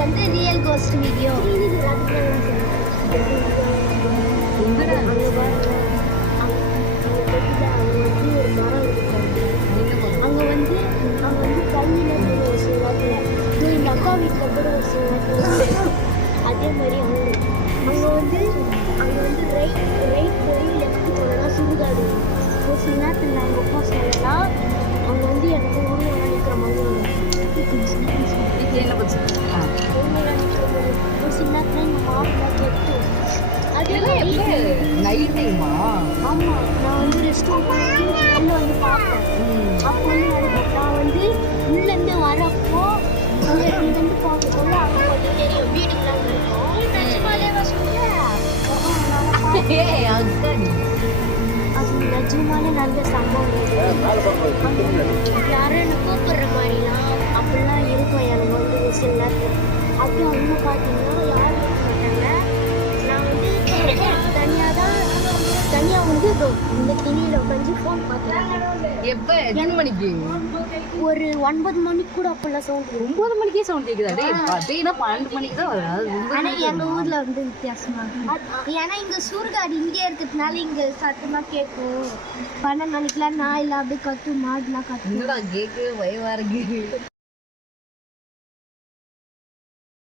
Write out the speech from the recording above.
வந்து real cost video. அங்கே வந்து கையில் ஒரு சில நேரத்தில் எங்கள் அக்கா வீட்டில் கூட ஒரு சில நேரத்தில் அதே மாதிரி அங்கே வந்து ரைட் போய் லெஃப்ட் போனோன்னா சுடுகாடு. ஒரு சில நேரத்தில் நான் எங்கள் அப்பா சொல்லலாம் அவங்க வந்து எனக்கு உருவம் நினைக்கிற மாதிரி ஒரு சில நேரத்தில் எங்கள் மாப்பிள்ளை கெட்டு நைட்டுமா? ஆமாம், நான் வந்து ரெஸ்ட் ரூம் போயிட்டு உள்ளே வந்து பார்ப்பேன். அப்போ வந்து நான் வந்து உள்ளேருந்து வரப்போ இங்கேருந்து பார்க்கக்குள்ள அப்போ வந்து தெரியும் வீடுலாம் இருக்கும். நிஜமாலேவா சொல்கிறேன்? அது நிஜமாலே நல்ல சம்பவம். யாரும் என்னை கூப்பிடுற மாதிரிலாம் அப்படிலாம் இருக்கும் எனக்கு வந்து ஒரு சில நேரத்தில். அப்படியே அவங்க பார்த்தீங்கன்னா யாரும் இருக்க மாட்டாங்க. நான் வந்து தனியாக வந்து இந்த திணியில் உட்காந்து ஃபோன் பார்த்தேன். எப்போ எத்தனை மணிக்கு? ஒரு 9 மணிக்கு கூட அப்பெல்லாம் சவுண்ட். 9 மணிக்கே சவுண்ட் கேட்குது. அப்படின்னா 12 மணிக்கு தான் வரும். ஆனால் எங்கள் ஊரில் வந்து வித்தியாசமாக ஏன்னா இங்கே சுடுகாடு இங்கே இருக்கிறதுனால இங்கே சத்தமாக கேட்கும். 12 மணிக்கெலாம் நாயெல்லாம் அப்படியே கத்தும், மாடுலாம் கத்தும். கேட்கவே பயமாக இருக்கு.